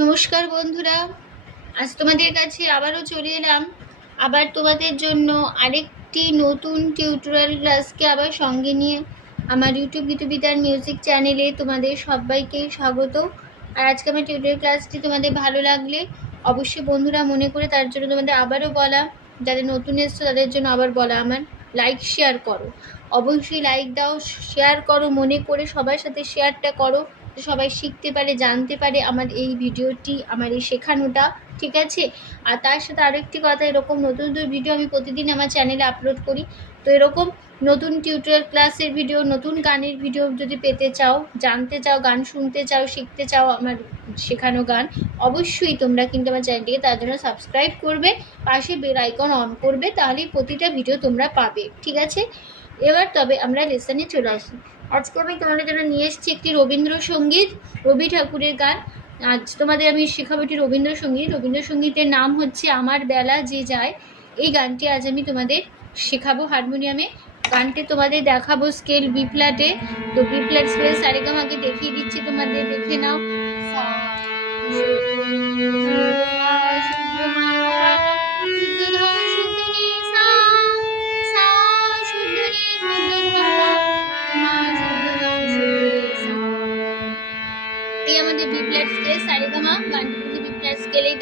নমস্কার বন্ধুরা, আজ তোমাদের কাছে আবারও চলে এলাম। আবার তোমাদের জন্য আরেকটি নতুন টিউটোরিয়াল ক্লাসকে আবার সঙ্গে নিয়ে আমার ইউটিউব গীতবিতান মিউজিক চ্যানেলে তোমাদের সবাইকে স্বাগত। আর আজকে আমার টিউটোরিয়াল ক্লাসটি তোমাদের ভালো লাগলে অবশ্যই বন্ধুরা মনে করে তার জন্য তোমাদের আবারও বলা, যাদের নতুন এসছো তাদের জন্য আবার বলা, আমার লাইক শেয়ার করো, অবশ্যই লাইক দাও, শেয়ার করো, মনে করে সবার সাথে শেয়ারটা করো, সবাই শিখতে পারে, জানতে পারে আমার এই ভিডিওটি, আমার এই শেখানোটা, ঠিক আছে? আর তার সাথে আরেকটি কথা, এরকম নতুন নতুন ভিডিও আমি প্রতিদিন আমার চ্যানেলে আপলোড করি। তো এরকম নতুন টিউটোরিয়াল ক্লাসের ভিডিও, নতুন গানের ভিডিও যদি পেতে চাও, জানতে চাও, গান শুনতে চাও, শিখতে চাও আমার শেখানো গান, অবশ্যই তোমরা কিন্তু আমার চ্যানেলটিকে তার জন্য সাবস্ক্রাইব করবে, পাশে বেল আইকন অন করবে, তাহলেই প্রতিটা ভিডিও তোমরা পাবে, ঠিক আছে? এবার তবে আমরা লেসনে চলে আসি। আজকে আমি তোমাদের জন্য নিয়ে এসেছি একটি রবীন্দ্রসঙ্গীত, রবি ঠাকুরের গান। আজ তোমাদের আমি শেখাবো একটি রবীন্দ্রসঙ্গীত। রবীন্দ্রসঙ্গীতের নাম হচ্ছে আমার বেলা যে যায়। এই গানটি আজ আমি তোমাদের শেখাবো হারমোনিয়ামে। গানটি তোমাদের দেখাবো স্কেল বি ফ্ল্যাটে। তো বি ফ্ল্যাট স্কেল সারেগামাকে দেখিয়ে দিচ্ছি, তোমাদের দেখে নাও।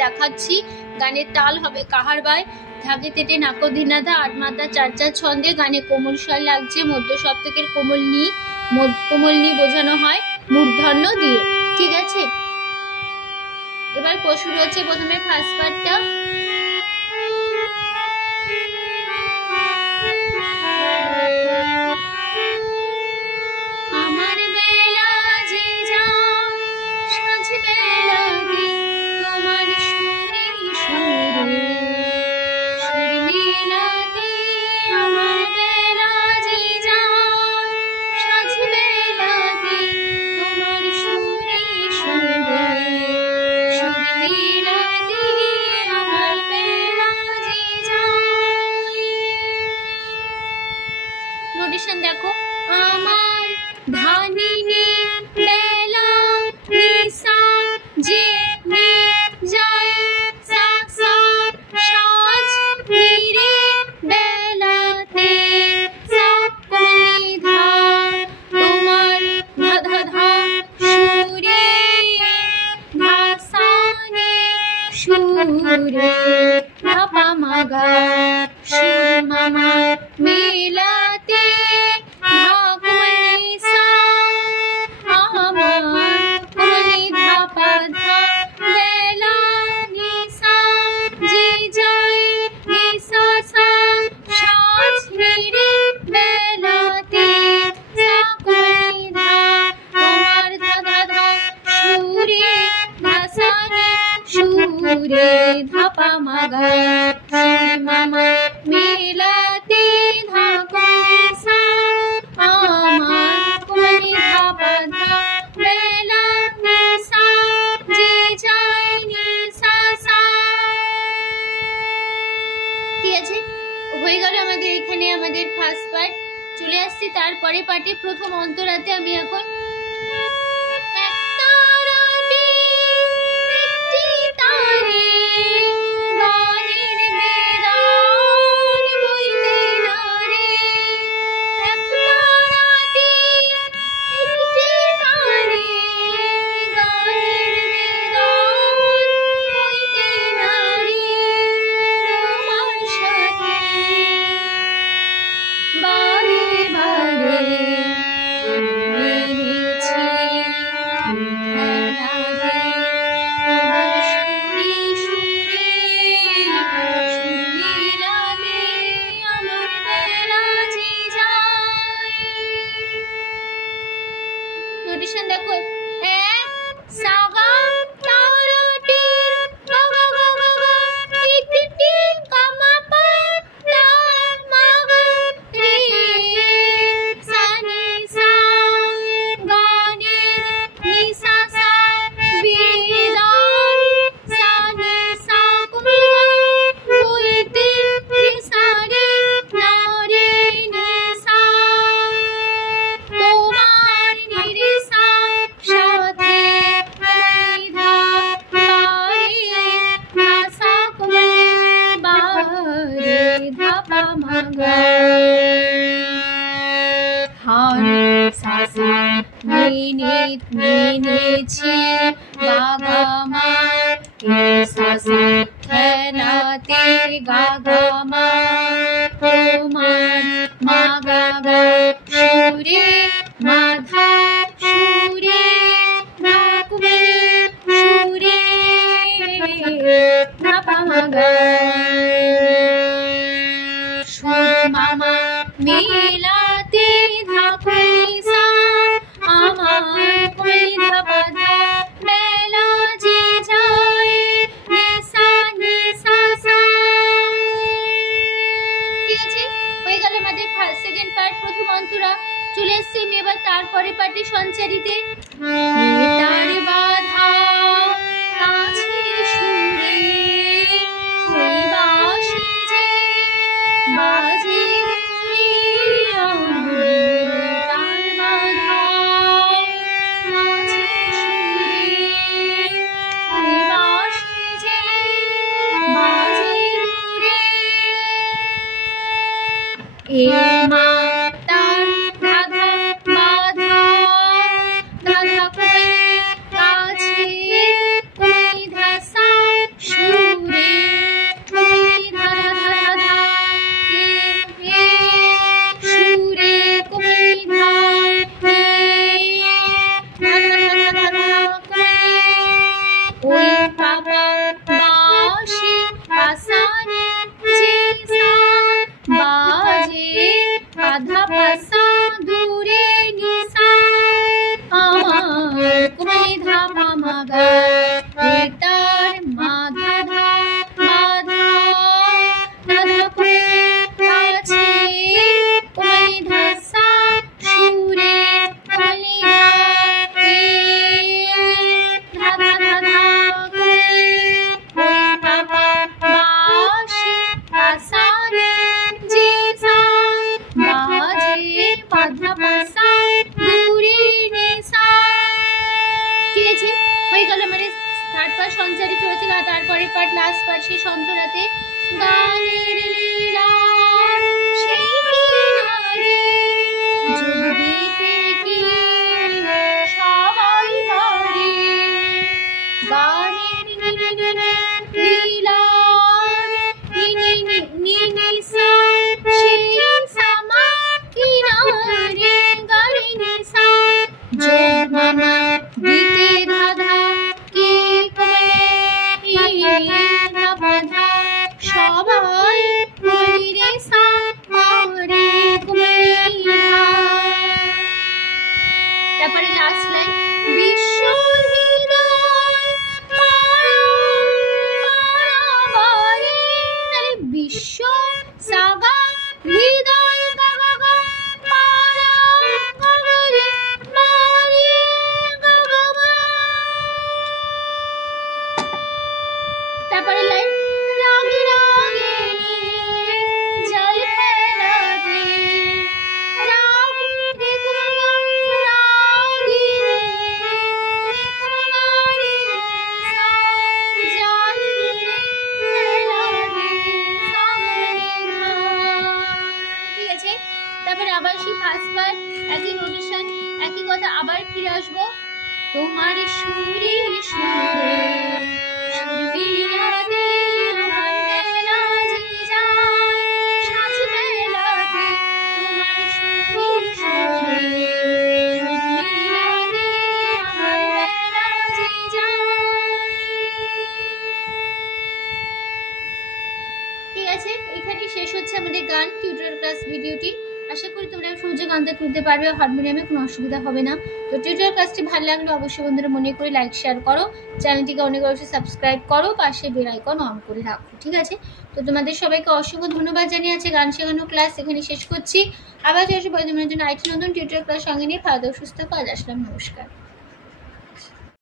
দেখাচ্ছি গানের তাল হবে কাহারবাই, ধাগে তেটে নাকদিনাদা, আট মাত্রা চার চার ছন্দে। গানে কোমল স্বর লাগছে, মধ্য সপ্তকের কোমল নি বোঝানো হয় মূর্ধন্য দিয়ে, ঠিক আছে? এবার শুরু হচ্ছে প্রথমে ফার্স্ট পার্টটা। আমার বেলা যে যায় সাঁঝ বেলাতে, তোমার সুরে সুরে সুর মেলাতে। আমার বেলা যে যায় সাঁঝ বেলাতে, তোমার সুরে সুরে সুর মেলাতে। আমার বেলা যে যায়, নোটেশন দেখো। আমার ধানিনি বেলা নিসা যে নে যায় সা সা সাজ নিরে বেলাতে সা কোনি ধা, তোমার ধা ধা ধা সুরে ধা সা নে সুরে ধা পা মা গা সুর মামা মেলাতে ধা কোনি সা। আমার কোনি ধা পা ধা বেলা নিসা যে যায় নিসা সা সাজ নিরে বেলাতে সা কোনি ধা, তোমার ধা ধা ধা সুরে ধা সা নে সুরে ধা পা মা গা সুর মামা মেলাতে ধা কোনি সা। আমার কোনি ধা পা ধা বেলা নিসা যে যায় নিসা সা। ঠিক আছে, হয়ে গেল আমাদের এখানে আমাদের ফার্স্ট পার্ট। চলে আসছি তারপরে পার্টে। প্রথম অন্তরাতে আমি এখন দেখো, এক সাগা তাওরাটি গা গা গা গা গা টি টি টি গা মা পা তা মা গা রে সা নি সা গা নি নি সা সা বিদান সা নি সা কুমি হইতে নি সা রে না রে নি সা, তোমার নি রে সা সাথে নেছি গাগা মা সা সা খেলাতে গাগা মা তোমার মা গাগা সুরে মাধা সুরে নাকুবে সুরে না পাগা সুর মামা মেলাতে ধাকুইসা আমার কই ধাপাধা মেলা যে যায় নিসা নিসা সা। ঠিক আছে, হয়ে গেল আমাদের ফার্স্ট সেকেন্ড পার্ট প্রথম অন্তরা। চলে এসছি আমি এবার তারপরে পার্টি সঞ্চারিতে। তার বাধা কাছের সুরে ওই বাঁশি যে বাজে তার বাধা কাছের সুরে ওই বাঁশি যে বাজে এ মা তার রাধা বাধা রাধা কই কাছে কই ধাসা সুরে কই ধাধা ধাধা এ সুরে কই ধা এ ধাধা ধাধা কই ওই বাবা বাঁশি পাসানে যে বাজে আধা পাসা দূরে নিসা আমার কই ধাপা মাগা তার মাধা মাধা রাধা কই কাছে কই ধাসা সুরে কলি ধাধা ধাধা কই ওই বাবা বাঁশি পাসানে যে বাজে পাধা পাসা দূরে নিসা। ঠিক আছে, হয়ে গেল মানে থার্ড পার্ট সঞ্চারিত হয়েছে। তারপরে পার্ট লাস্ট পার্ট সেই সন্তরাতে গানের লীলা সেই কিনারে জমিতে কি সবাই পারে গানের লীলা নিসা সেই সামা কিনারে গানে নিসা যোগ মামা দিতে ধাধা কি কমলে ধাধা সবাই কইরে সা পারে কমলে। তারপরে লাস্ট লাইন বিশ্ব হৃদয় পারাবারে তাহলে বিশ্ব সাগা হৃদয় গাগা গা পারা গাগরে মারি গাগা মা। তারপরে লাইন রাগে রাগে জল ফেলা দে রাগ দেখো রাগি দেখো মারি জল ফেলা দে ঠিক আছে। তারপরে আবার সেই ফার্স্ট পার্ট একই নোটেশন একই কথা আবার ফিরে আসবো। তোমার সুরে সুরে সুরবিলাতে আমার মেলা যে যায় সাজ মেলাতে তোমার সুরে সুরে সুরবিলাতে আমার মেলা যে যায়। ঠিক আছে, এখানেই শেষ হচ্ছে আমাদের গান টিউটোরিয়াল ক্লাস ভিডিওটি। আশা করি তোমরা সহজে গানটা তুলতে পারবে, হারমোনিয়ামে কোনো অসুবিধা হবে না। তো টিউটোরিয়াল ক্লাসটি ভালো লাগলে অবশ্যই বন্ধুরা মনে করে লাইক শেয়ার করো, চ্যানেলটিকে অনেক অবশ্যই সাবস্ক্রাইব করো, পাশে বেল আইকন অন করে রাখো। ঠিক আছে, তো তোমাদের সবাইকে অসংখ্য ধন্যবাদ জানিয়ে আছে গান শেখানো ক্লাস এখানে শেষ করছি। আবার আসবো তোমাদের জন্য আরেকটি নতুন টিউটোরিয়াল ক্লাস সঙ্গে নিয়ে ভালো সুস্থ কাজ আসলাম। নমস্কার।